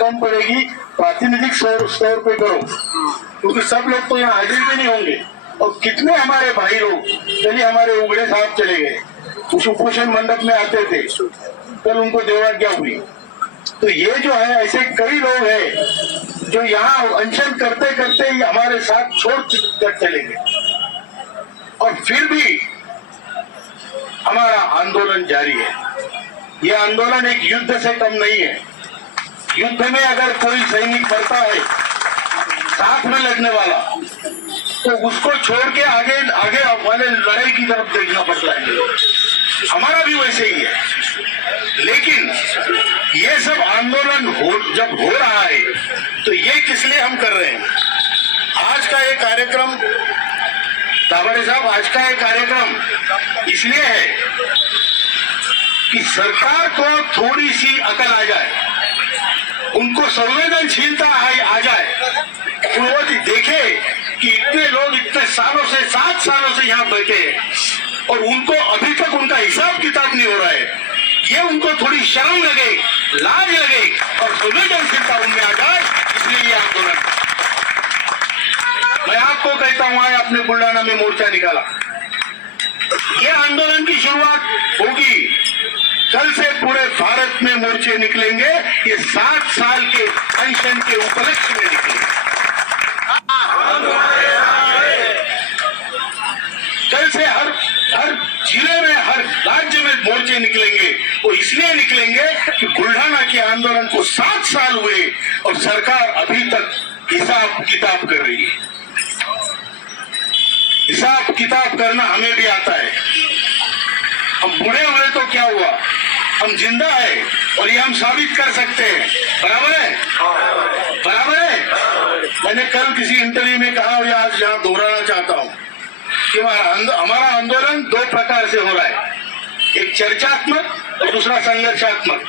कम पड़ेगी, प्रातिनिधिक स्तर पे करो, क्योंकि सब लोग तो यहाँ हाजिर भी नहीं होंगे। और कितने हमारे भाई लोग, चलिए हमारे उगड़े साहब चले गए, उस उपोषण मंडप में आते थे, कल उनको देवाज्ञा हुई। तो ये जो है ऐसे कई लोग हैं जो यहाँ अनशन करते करते ही हमारे साथ छोड़ कर चले गए, और फिर भी हमारा आंदोलन जारी है। ये आंदोलन एक युद्ध से कम नहीं है। युद्ध में अगर कोई सैनिक मरता है साथ में लड़ने वाला, तो उसको छोड़ के आगे आगे वाले लड़ाई की तरफ देखना पड़ता है। हमारा भी वैसे ही है। लेकिन ये सब आंदोलन जब हो रहा है तो ये किस लिए हम कर रहे हैं? आज का ये कार्यक्रम, दाभाडे साहब, आज का ये कार्यक्रम इसलिए है कि सरकार को थोड़ी सी अकल आ जाए, उनको संवेदनशीलता आ जाए, वो देखे कि इतने लोग इतने सालों से 7 सालों से यहाँ बैठे हैं और उनको अभी तक उनका हिसाब किताब नहीं हो रहा है। ये उनको थोड़ी शर्म लगे, लाज लगे और संवेदनशीलता उनमें आ जाए, इसलिए ये आंदोलन। मैं आपको कहता हूं, आज आपने बुल्डाना में मोर्चा निकाला, ये आंदोलन की शुरुआत होगी। कल से पूरे भारत में मोर्चे निकलेंगे, ये 7 साल के पेंशन के उपलक्ष्य में निकलेंगे। कल से हर जिले में, हर राज्य में मोर्चे निकलेंगे। वो इसलिए निकलेंगे कि बुल्ढाना के आंदोलन को 7 साल हुए और सरकार अभी तक हिसाब किताब कर रही है। हिसाब किताब करना हमें भी आता है। हम बूढ़े हुए तो क्या हुआ, हम जिंदा है और ये हम साबित कर सकते हैं। बराबर है, बराबर है। मैंने कल किसी इंटरव्यू में कहा, और आज यहाँ दोहराना चाहता हूँ कि हमारा आंदोलन 2 प्रकार से हो रहा है, एक चर्चात्मक और दूसरा संघर्षात्मक।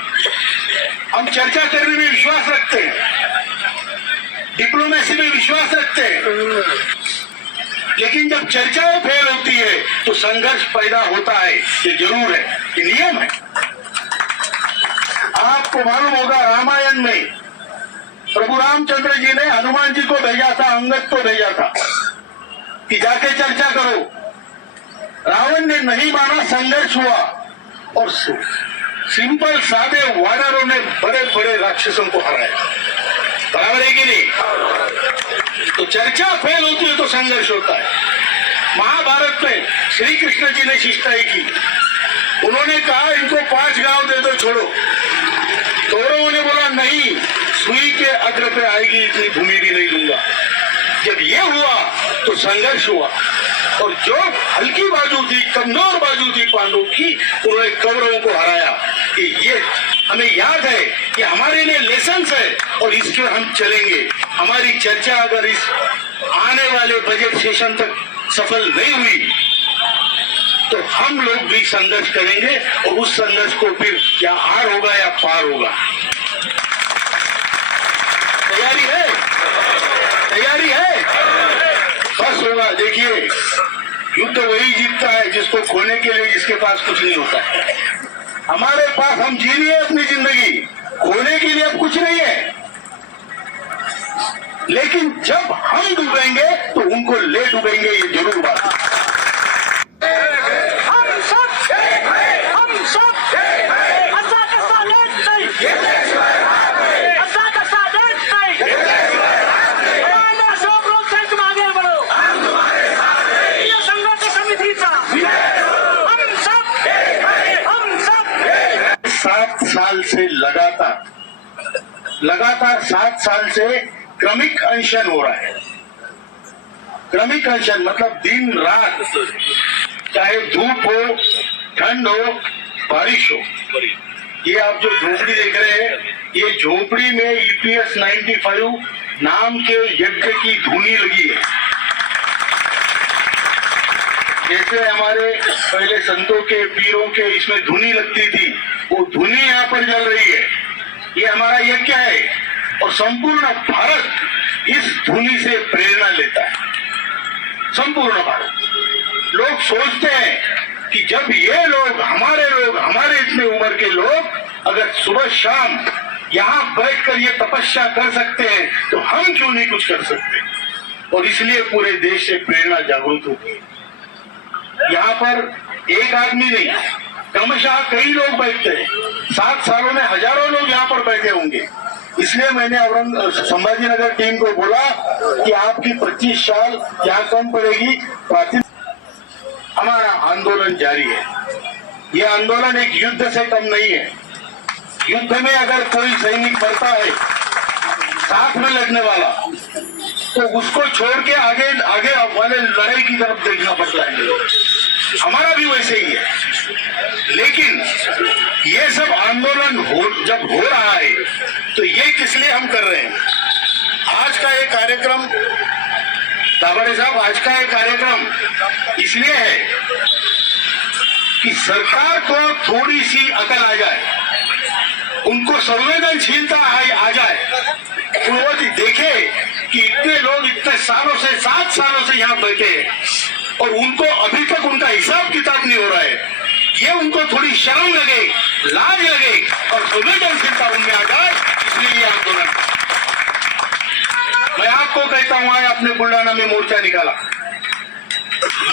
हम चर्चा करने में विश्वास रखते हैं, डिप्लोमेसी में विश्वास रखते हैं, लेकिन जब चर्चाएं फेल होती है तो संघर्ष पैदा होता है। ये जरूर है, ये नियम है। आपको मालूम होगा, रामायण में प्रभु रामचंद्र जी ने हनुमान जी को भेजा था, अंगद को भेजा था कि जाके चर्चा करो। रावण ने नहीं माना, संघर्ष हुआ और सिंपल सादे वानरों ने बड़े बड़े राक्षसों को हराया। बराबर है कि नहीं? तो चर्चा फेल होती है तो संघर्ष होता है। महाभारत में श्री कृष्ण जी ने शिष्टाई की, उन्होंने कहा इनको 5 गांव दे दो, छोड़ो। कौरवों ने बोला नहीं, सुई के अग्र पे आएगी इतनी भूमि भी नहीं दूंगा। जब ये हुआ तो संघर्ष हुआ, और जो हल्की बाजू थी, कमजोर बाजू थी पांडवों की, उन्होंने कौरवों को हराया। कि ये हमें याद है कि हमारे लिए लेसन है और इसके हम चलेंगे। हमारी चर्चा अगर इस आने वाले बजट सेशन तक सफल नहीं हुई तो हम लोग भी संघर्ष करेंगे, और उस संघर्ष को फिर या आर होगा या पार होगा। तैयारी है, तैयारी है, बस होगा। देखिए, युद्ध वही जीतता है जिसको खोने के लिए जिसके पास कुछ नहीं होता है। हमारे पास, हम जी रहे हैं अपनी जिंदगी, खोने के लिए अब कुछ नहीं है। लेकिन जब हम डूबेंगे तो उनको ले डूबेंगे, ये जरूर बात है। से लगातार 7 साल से क्रमिक अनशन हो रहा है। क्रमिक अनशन मतलब दिन रात, चाहे धूप हो, ठंड हो, बारिश हो। ये आप जो झोपड़ी देख रहे हैं, ये झोपड़ी में EPS 95 नाम के यज्ञ की धुनी लगी है। जैसे हमारे पहले संतों के, पीरों के इसमें धुनी लगती थी, वो धुनी यहाँ पर जल रही है। ये हमारा यज्ञ है और संपूर्ण भारत इस धुनी से प्रेरणा लेता है। संपूर्ण भारत। लोग सोचते हैं कि जब ये लोग, हमारे इतने उम्र के लोग अगर सुबह शाम यहाँ बैठकर ये तपस्या कर सकते हैं तो हम क्यों नहीं कुछ कर सकते। और इसलिए पूरे देश से प्रेरणा जागृत होती है। यहाँ पर एक आदमी नहीं, क्रमशः कई लोग बैठते हैं। 7 सालों में हजारों लोग यहाँ पर बैठे होंगे। इसलिए मैंने संभाजीनगर टीम को बोला कि आपकी 25 साल यहाँ कम पड़ेगी। हमारा आंदोलन जारी है। ये आंदोलन एक युद्ध से कम नहीं है। युद्ध में अगर कोई सैनिक मरता है साथ में लड़ने वाला, तो उसको छोड़ के आगे आगे वाले लड़ाई की तरफ देखना पड़ता है। हमारा भी वैसे ही है। लेकिन ये सब आंदोलन जब हो रहा है तो ये किस लिए हम कर रहे हैं। आज का ये कार्यक्रम दाभाडे साहब, आज का ये कार्यक्रम इसलिए है कि सरकार को थोड़ी सी अकल आ जाए, उनको संवेदनशीलता आ जाए, वो देखे कि इतने लोग इतने सालों से 7 सालों से यहाँ बैठे हैं और उनको अभी तक उनका हिसाब किताब नहीं हो रहा है। ये उनको थोड़ी शर्म लगे, लाज लगे और संवेदनशीलता उनमें आ जाए, इसलिए ये आंदोलन। मैं आपको कहता हूं, आज आपने बुल्डाना में मोर्चा निकाला,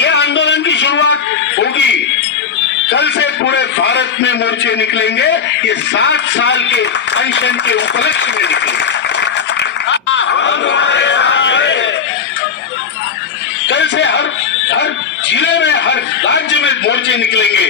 ये आंदोलन की शुरुआत होगी। कल से पूरे भारत में मोर्चे निकलेंगे। ये 7 साल के पेंशन के उपलक्ष्य में निकलेंगे। कल से हर जिले में, हर राज्य में मोर्चे निकलेंगे।